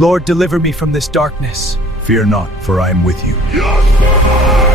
Lord, deliver me from this darkness. Fear not, for I am with you. Yes,